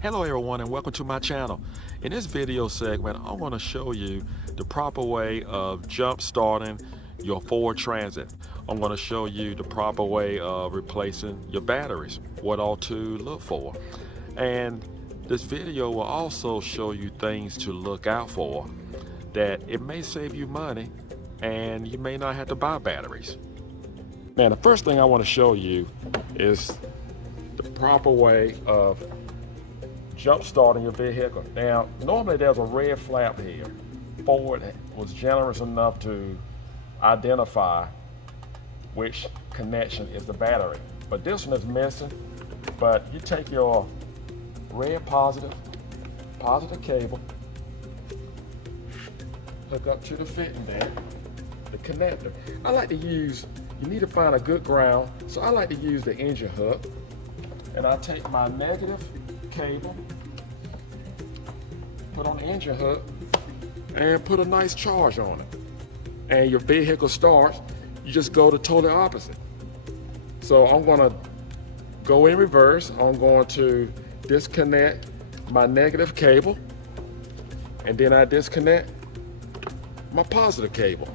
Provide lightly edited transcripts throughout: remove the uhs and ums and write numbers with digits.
Hello everyone and welcome to my channel. In this video segment, I'm going to show you the proper way of jump starting your Ford Transit. I'm going to show you the proper way of replacing your batteries, what all to look for. And this video will also show you things to look out for that it may save you money and you may not have to buy batteries. Now the first thing I want to show you is the proper way of jump starting your vehicle. Now, normally there's a red flap here. Ford was generous enough to identify which connection is the battery, but this one is missing. But you take your red positive cable, hook up to the fitting there, the connector. I like to use, you need to find a good ground, so I like to use the engine hook, and I take my negative cable, put on the engine hook, and put a nice charge on it. And your vehicle starts, you just go the totally opposite. So I'm gonna go in reverse. I'm going to disconnect my negative cable, and then I disconnect my positive cable.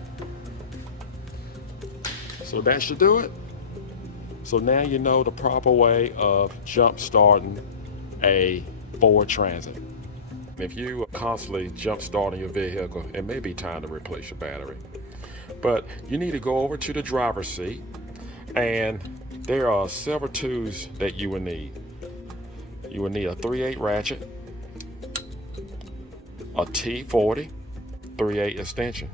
So that should do it. So now you know the proper way of jump starting a Ford Transit. If you are constantly jump starting your vehicle, it may be time to replace your battery. But you need to go over to the driver's seat, and there are several tools that you will need. You will need a 3/8 ratchet, a T40 3/8 extension.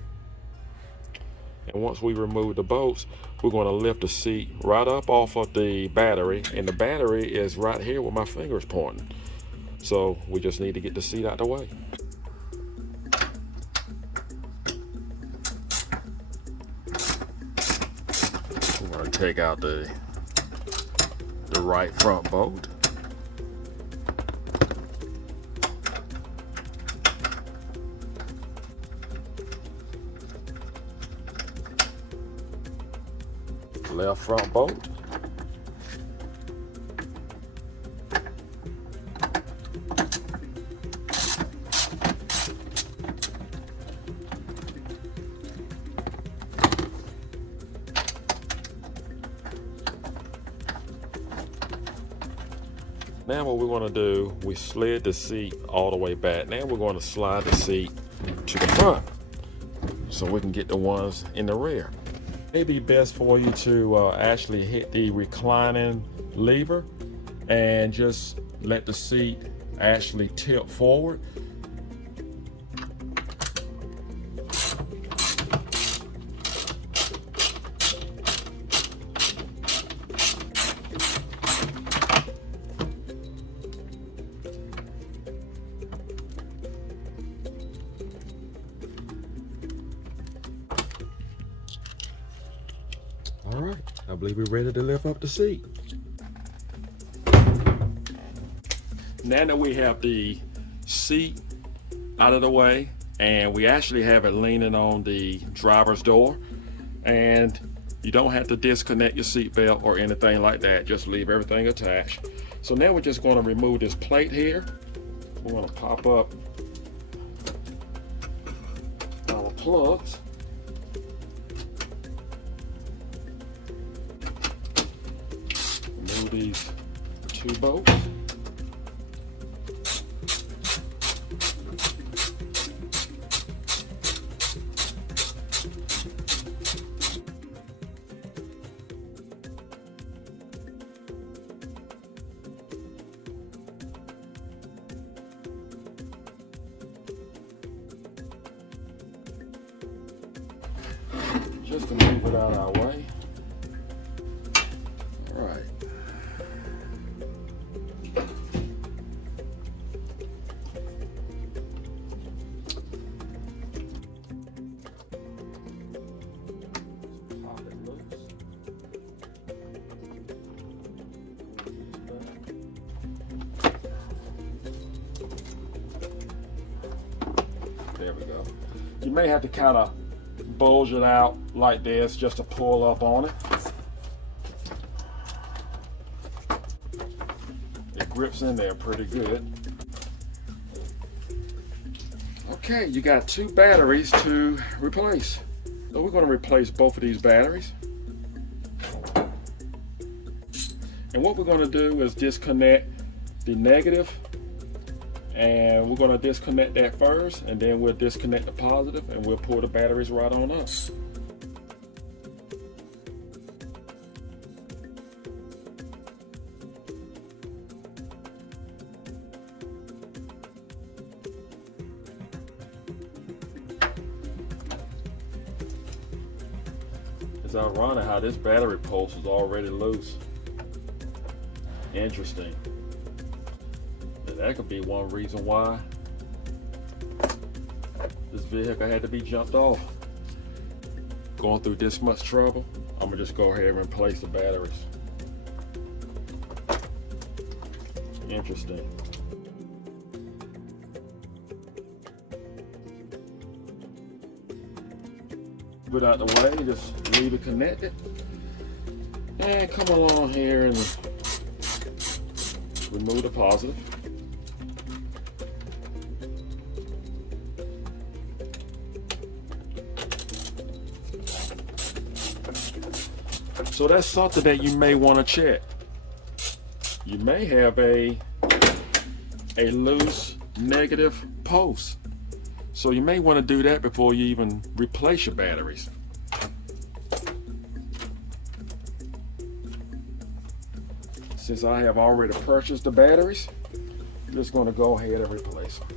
And once we remove the bolts, we're going to lift the seat right up off of the battery, and the battery is right here where my finger is pointing. So we just need to get the seat out of the way. We're going to take out the right front bolt. Left front bolt. Now what we're going to do, we slid the seat all the way back. Now we're going to slide the seat to the front so we can get the ones in the rear. It may be best for you to actually hit the reclining lever and just let the seat actually tilt forward. All right, I believe we're ready to lift up the seat. Now that we have the seat out of the way, and we actually have it leaning on the driver's door, and you don't have to disconnect your seat belt or anything like that, just leave everything attached. So now we're just going to remove this plate here. We're going to pop up our plugs. Remove these two bolts. Just to move it out of our way. All right. Pop it loose. There we go. You may have to kind of bulge it out like this just to pull up on it. grips in there pretty good. Okay, you got 2 batteries to replace. So we're going to replace both of these batteries. And what we're going to do is disconnect the negative, and we're going to disconnect that first, and then we'll disconnect the positive, and we'll pull the batteries right on up. It's ironic how this battery post is already loose. Interesting. That could be one reason why this vehicle had to be jumped off. Going through this much trouble, I'm gonna just go ahead and replace the batteries. Interesting. Put out the way, just leave it connected. And come along here and remove the positive. So that's something that you may want to check. You may have a loose negative post. So you may want to do that before you even replace your batteries. Since I have already purchased the batteries, I'm just going to go ahead and replace them.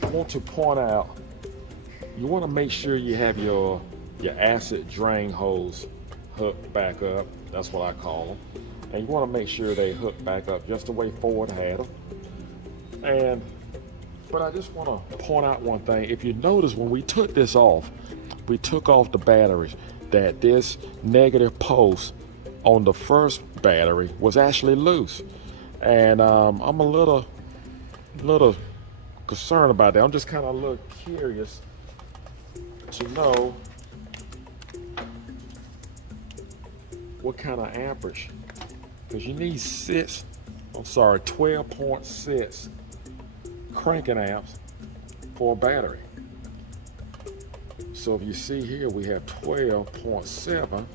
I want to point out, you want to make sure you have your acid drain hose hooked back up. That's what I call them. And you want to make sure they hook back up just the way Ford had them. But I just want to point out one thing. If you notice, when we took this off, we took off the batteries, that this negative post on the first battery was actually loose. And I'm a little concerned about that. I'm just kind of a little curious to know what kind of amperage, because you need 12.6 cranking amps for a battery. So if you see here, we have 12.7. Let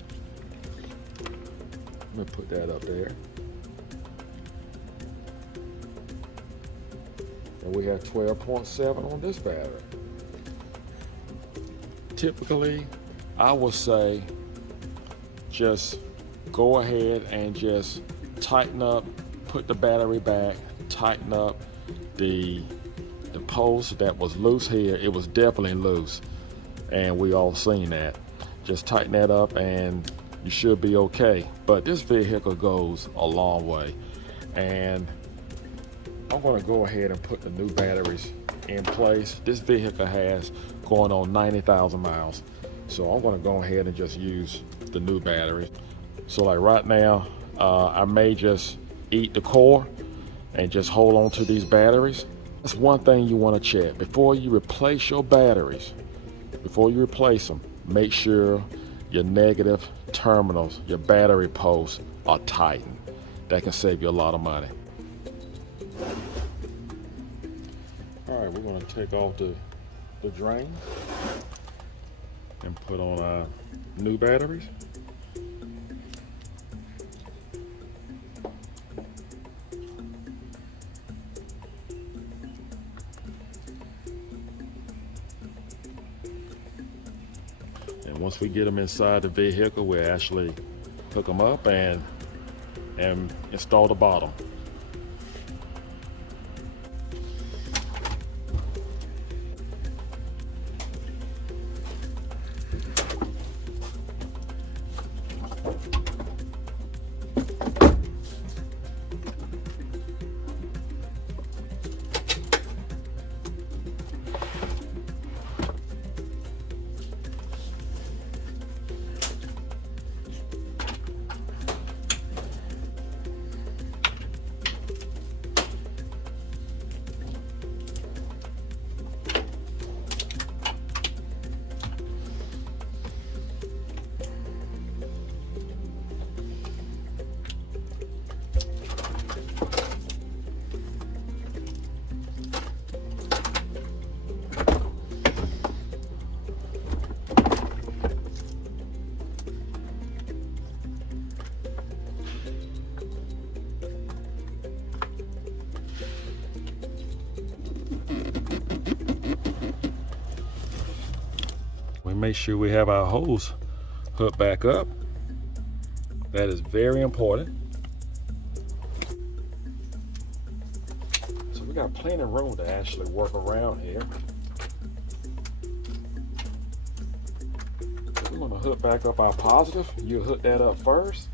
me put that up there. And we have 12.7 on this battery. Typically, I would say just go ahead and just tighten up, put the battery back, tighten up the post that was loose here. It was definitely loose, and we all seen that. Just tighten that up and you should be okay. But this vehicle goes a long way, and I'm going to go ahead and put the new batteries in place. This vehicle has going on 90,000 miles. So I'm going to go ahead and just use the new batteries. So like right now, I may just eat the core and just hold on to these batteries. That's one thing you want to check. Before you replace your batteries, before you replace them, make sure your negative terminals, your battery posts are tightened. That can save you a lot of money. All right, we're going to take off the drain and put on our new batteries. And once we get them inside the vehicle, we'll actually hook them up and install the bottom. we make sure we have our hose hooked back up. That is very important. So we got plenty of room to actually work around here. So we're going to hook back up our positive. You hook that up first.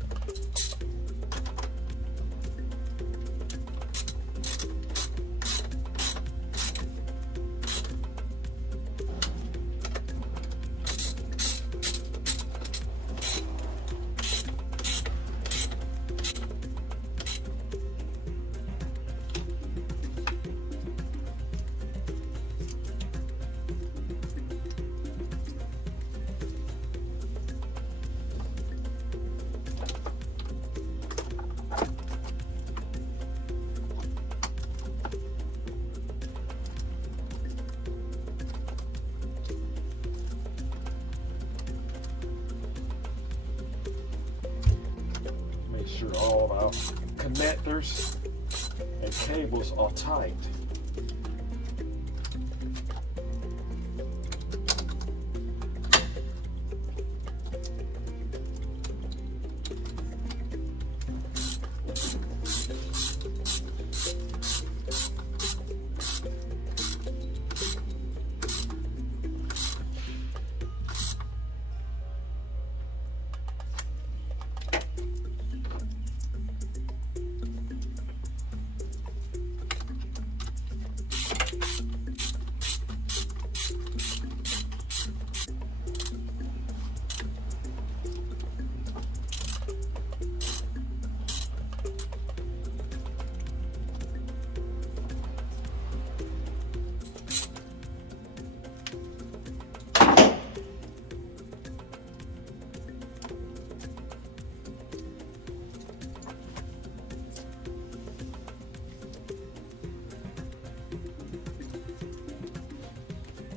Make sure all of our connectors and cables are tight.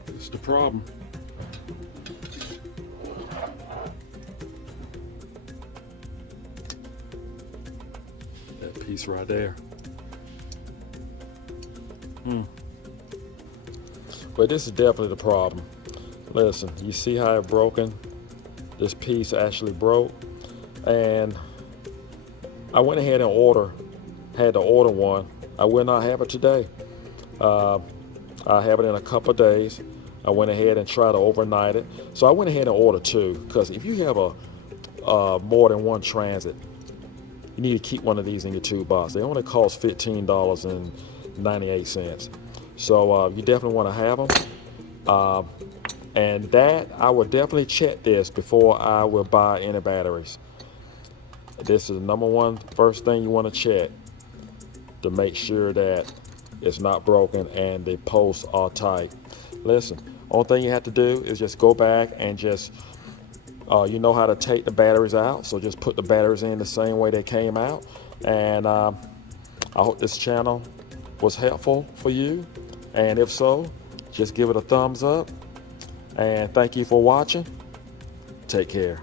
That's the problem. That piece right there. But this is definitely the problem. Listen, you see how it broken? This piece actually broke, and I went ahead and had to order one. I will not have it today. I have it in a couple of days. I went ahead and tried to overnight it. So I went ahead and ordered two, because if you have a more than one transit, you need to keep one of these in your toolbox. They only cost $15.98. So you definitely want to have them. And that, I would definitely check this before I will buy any batteries. This is the number one first thing you want to check, to make sure that it's not broken and the posts are tight. Listen, only thing you have to do is just go back and just, you know how to take the batteries out, so just put the batteries in the same way they came out. And I hope this channel was helpful for you, and if so, just give it a thumbs up, and thank you for watching. Take care.